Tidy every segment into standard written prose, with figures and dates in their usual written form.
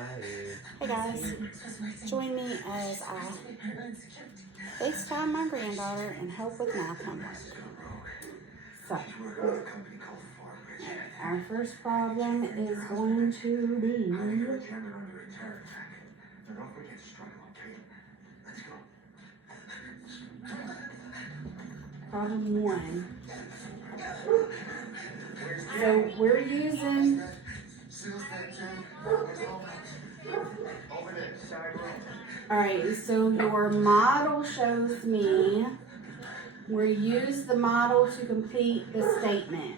Hey guys, join me as I FaceTime my granddaughter and help with math homework. So, our first problem is going to be problem 1. So we're using alright, so your model shows me we use the model to complete the statement.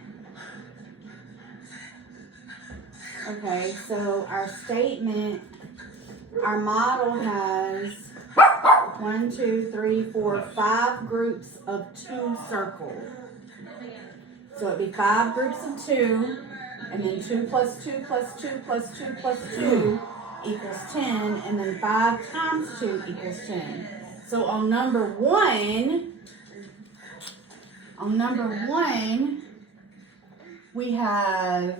Okay, so our statement, our model has 1, 2, 3, 4, 5 groups of 2 circles. So it'd be 5 groups of 2, and then 2 plus 2 plus 2 plus 2 plus 2 equals 10, and then 5 times 2 equals 10. So on number 1, we have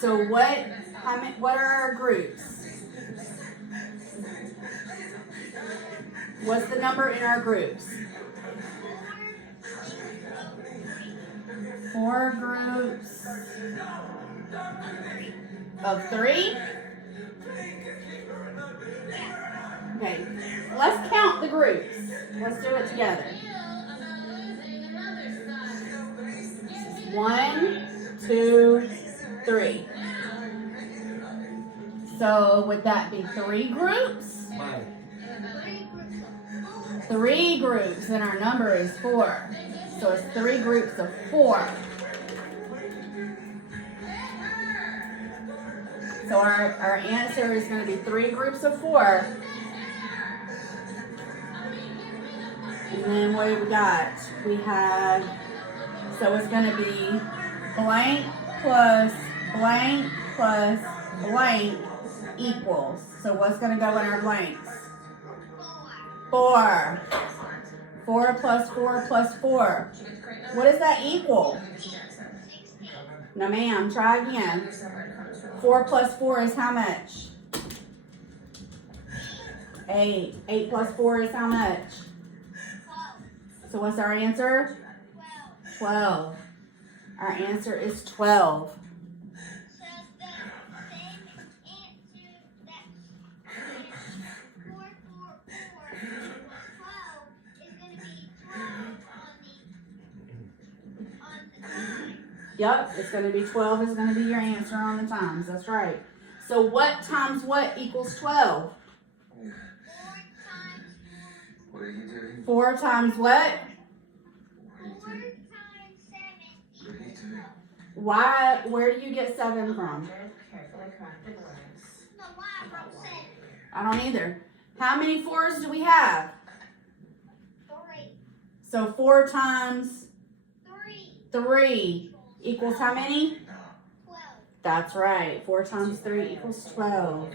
so what are our groups? What's the number in our groups? 4 groups of 3. Okay, let's count the groups. Let's do it together. 1, 2, 3. So would that be 3 groups? 3 groups, and our number is 4. So it's 3 groups of 4. So our answer is going to be 3 groups of 4. And then what do we got? We have, so it's going to be blank plus blank plus blank equals. So what's going to go in our blanks? 4. 4 plus 4 plus 4. What does that equal? No, ma'am. Try again. 4 plus 4 is how much? 8. 8 plus 4 is how much? So what's our answer? 12. Our answer is 12. Yep, it's going to be 12 is going to be your answer on the times. That's right. So what times what equals 12? 4 times what? 4 times 7. Why? Where do you get 7 from? I don't either. How many 4s do we have? 3. So 4 times 3 equals how many? 12. That's right. 4 times 3 equals 12.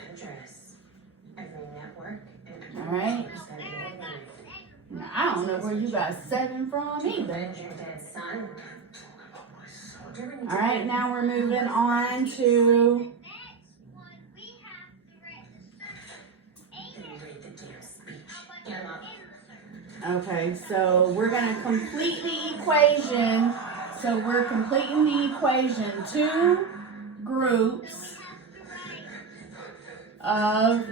All right. Now, I don't know where you got 7 from either. All right, now we're moving on to okay, so we're going to complete the equation. So we're completing the equation. 2 groups of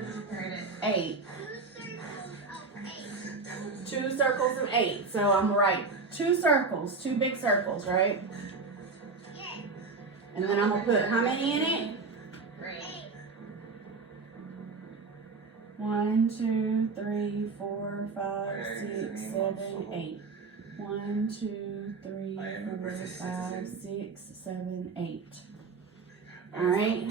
8. 2 circles of 8. So I'm right. 2 circles, 2 big circles, right? And then I'm going to put how many in it? 1, 2, 3, 4, 5, 6, 7, 8. 1, 2, 3, 4, 5, 6, 7, 8. All right.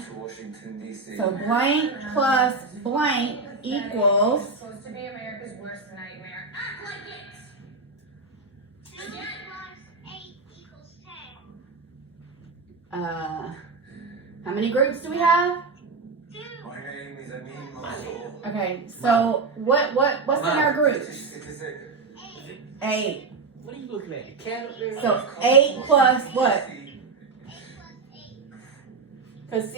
So blank plus blank equals. It's supposed to be America's worst nightmare. Act like it. 2 plus 8 equals 10. How many groups do we have? 2. Okay. So what's in our groups? 8. What are you looking at? The cat up there? So 8 plus what? 8 plus 8. Because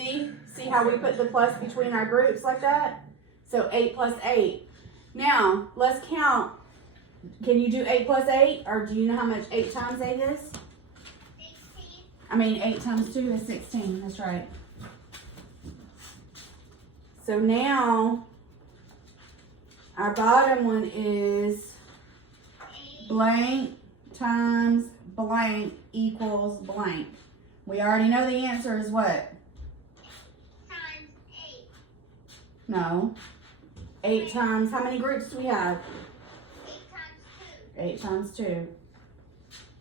see how we put the plus between our groups like that? So 8 plus 8. Now, let's count. Can you do 8 plus 8? Or do you know how much 8 times 8 is? 16. I mean, 8 times 2 is 16. That's right. So now, our bottom one is 8 blank times blank equals blank. We already know the answer is what? times 8. No. 8 times, how many groups do we have? 8 times 2. 8 times 2.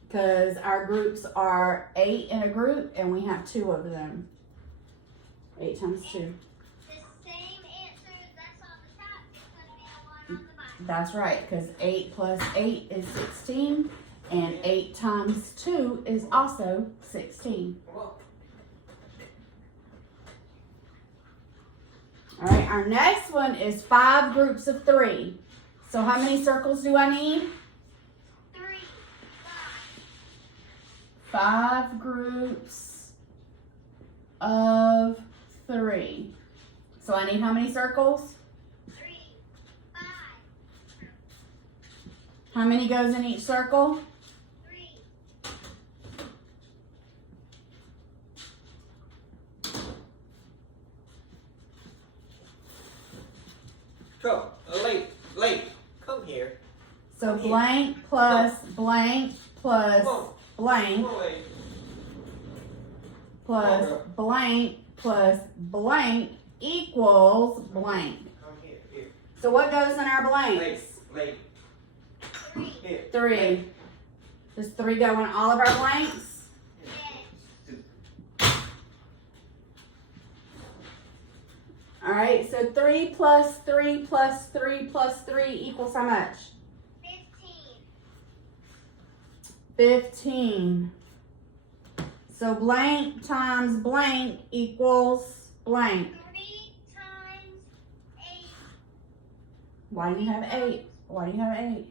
Because our groups are 8 in a group and we have 2 of them. 8 times 2. The same answer that's on the top is going to be the one on the bottom. That's right, because 8 plus 8 is 16 and 8 times 2 is also 16. All right, our next one is 5 groups of 3. So how many circles do I need? 3, 5 groups of 3. So I need how many circles? 3, 5, How many goes in each circle? 3, Go. Late. Come here. So blank plus blank plus Come on. blank Come on, lady. plus blank plus blank equals blank. Come here. Here. So what goes in our blanks? Late. 3. Here. 3. Does 3 go in all of our blanks? Yes. All right, so 3 plus 3 plus 3 plus 3 equals how much? 15. 15. So blank times blank equals blank. 3 times 8. Why do you have 8? Why do you have 8?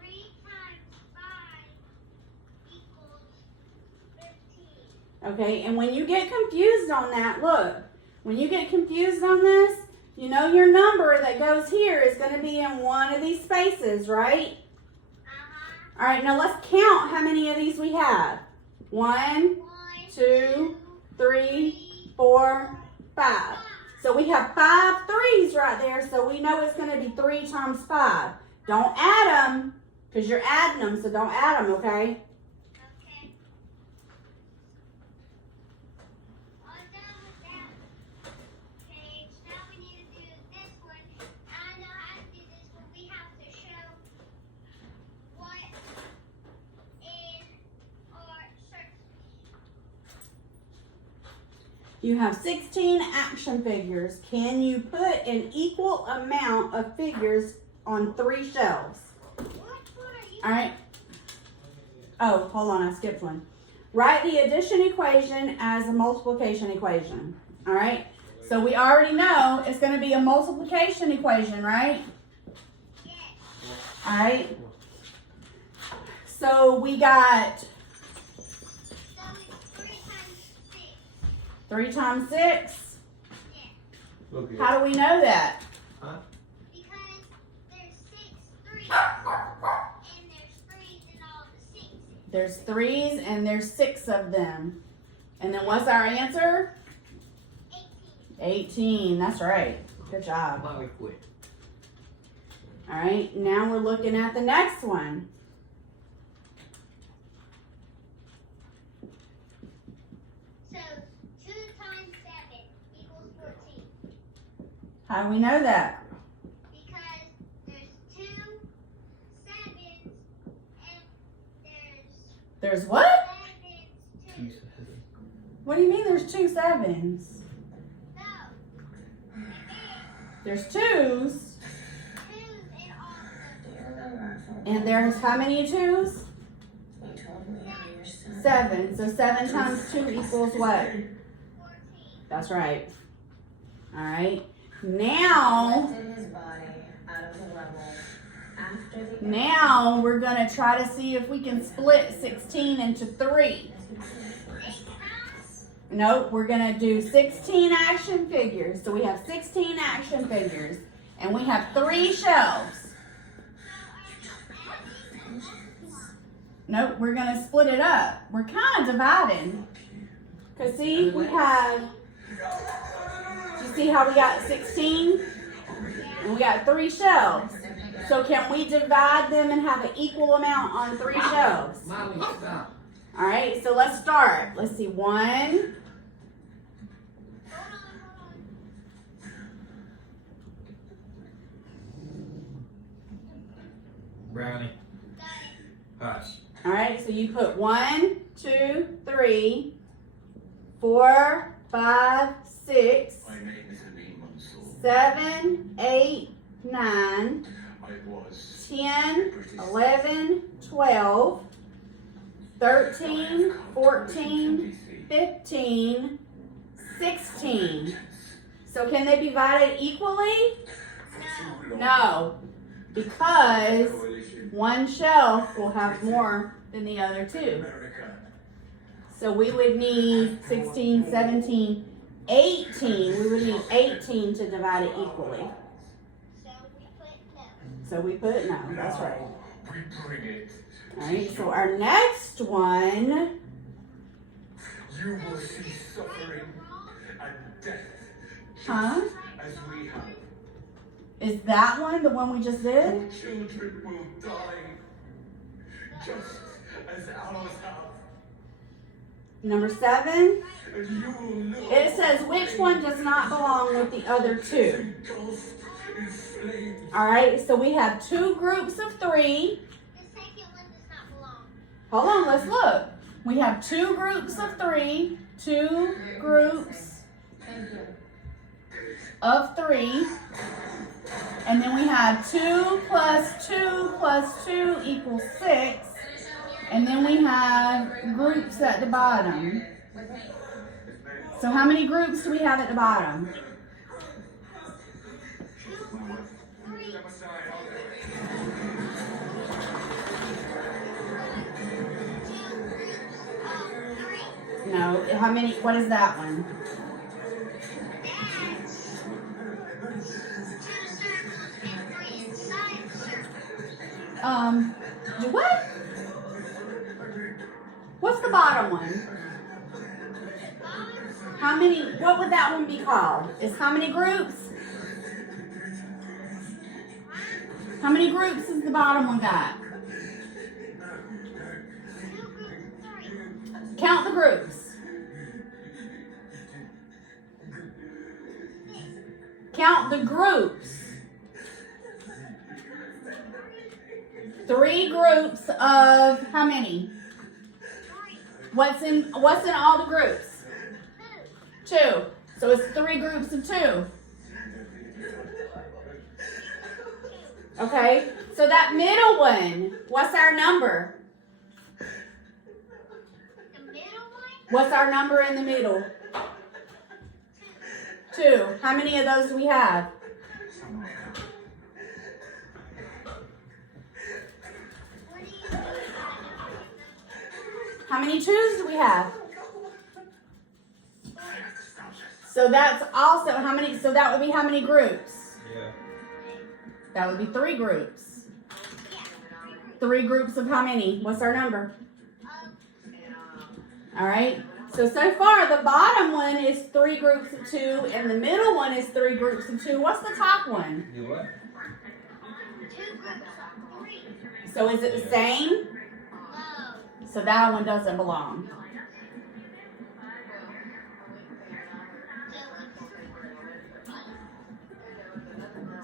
3 times 5 equals 15. Okay, and when you get confused on that, look, when you get confused on this, you know your number that goes here is going to be in one of these spaces, right? All right, now let's count how many of these we have. 1, 1, 2, 3, 4, 5. So we have 5 3s right there, so we know it's going to be 3 times 5. Don't add them, because you're adding them, so don't add them, okay? Okay. All done with that page. Now we need to do this one. I know how to do this one. We have to show what in our search. You have 16 action figures. Can you put an equal amount of figures on 3 shelves? What are you? All right. Oh, hold on, I skipped one. Write the addition equation as a multiplication equation. All right. So we already know it's going to be a multiplication equation, right? Yes. All right. So we got So it's 3 3 times 6. times 6. Yes. Look How do we know that? Because there's 6 3s. And there's 3s in all the 6s. There's 3s and there's 6 of them. And then what's our answer? 18. 18. That's right. Good job. Why we quit? All right. Now we're looking at the next one. So 2 times 7 equals 14. How do we know that? Because there's 2 7s and There's what? 7s too. What do you mean there's 2 7s? No. There's 2s. 2s in all of them. And there's how many 2s? 7. So 7 times 2 equals what? 14. That's right. All right. Now, Lifted his body out of the rubble Now we're gonna try to see if we can split 16 into 3. Nope, we're gonna do 16 action figures. So we have 16 action figures and we have 3 shelves. Nope, we're gonna split it up. We're kind of dividing. Cause see, we have, you see how we got 16? And we got 3 shelves. So can we divide them and have an equal amount on 3 shelves? Mommy, stop. All right, so let's start. Let's see, 1. Brownie. Hush. All right, so you put 1, 2, 3, 4, 5, 6, 7, 8, 9, 10, 11, 12, 13, 14, 15, 16. So can they be divided equally? No, because one shelf will have more than the other 2. So we would need 16, 17, 18. We would need 18 to divide it equally. So we put no, that's right. Alright, so our next one. You will see suffering and death. Huh? As we have. Is that one we just did? Your children will die. Just as ours have. Number 7. And you will know. It says which one does not belong with the other 2. Engulfed in flames. Alright, so we have 2 groups of 3. The second one does not belong. Hold on, let's look. We have 2 groups of 3. 2 groups of 3. And then we have 2 plus 2 plus 2 equals 6. And then we have groups at the bottom. So how many groups do we have at the bottom? No, how many, what is that one? What? What's the bottom one? How many, what would that one be called? Is how many groups? How many groups is the bottom one got? Count the groups. Count the groups. 3 groups of how many? What's in all the groups? 2. So it's 3 groups of 2. Okay, so that middle one, what's our number? The middle one? What's our number in the middle? 2. How many of those do we have? What do you mean? How many 2s do we have? So that's also how many, so that would be how many groups? Yeah. That would be 3 groups. 3 groups of how many? What's our number? All right. So far, the bottom one is 3 groups of 2, and the middle one is 3 groups of 2. What's the top one? You what? 2 groups of 3. So is it the same? No. So that one doesn't belong.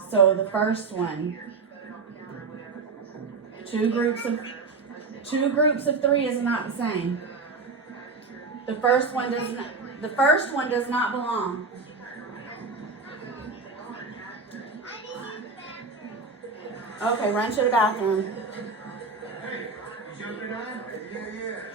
So the first one, 2 groups of 3 is not the same. The first one does not belong. Okay, run to the bathroom. Hey, you jumping on? Yeah.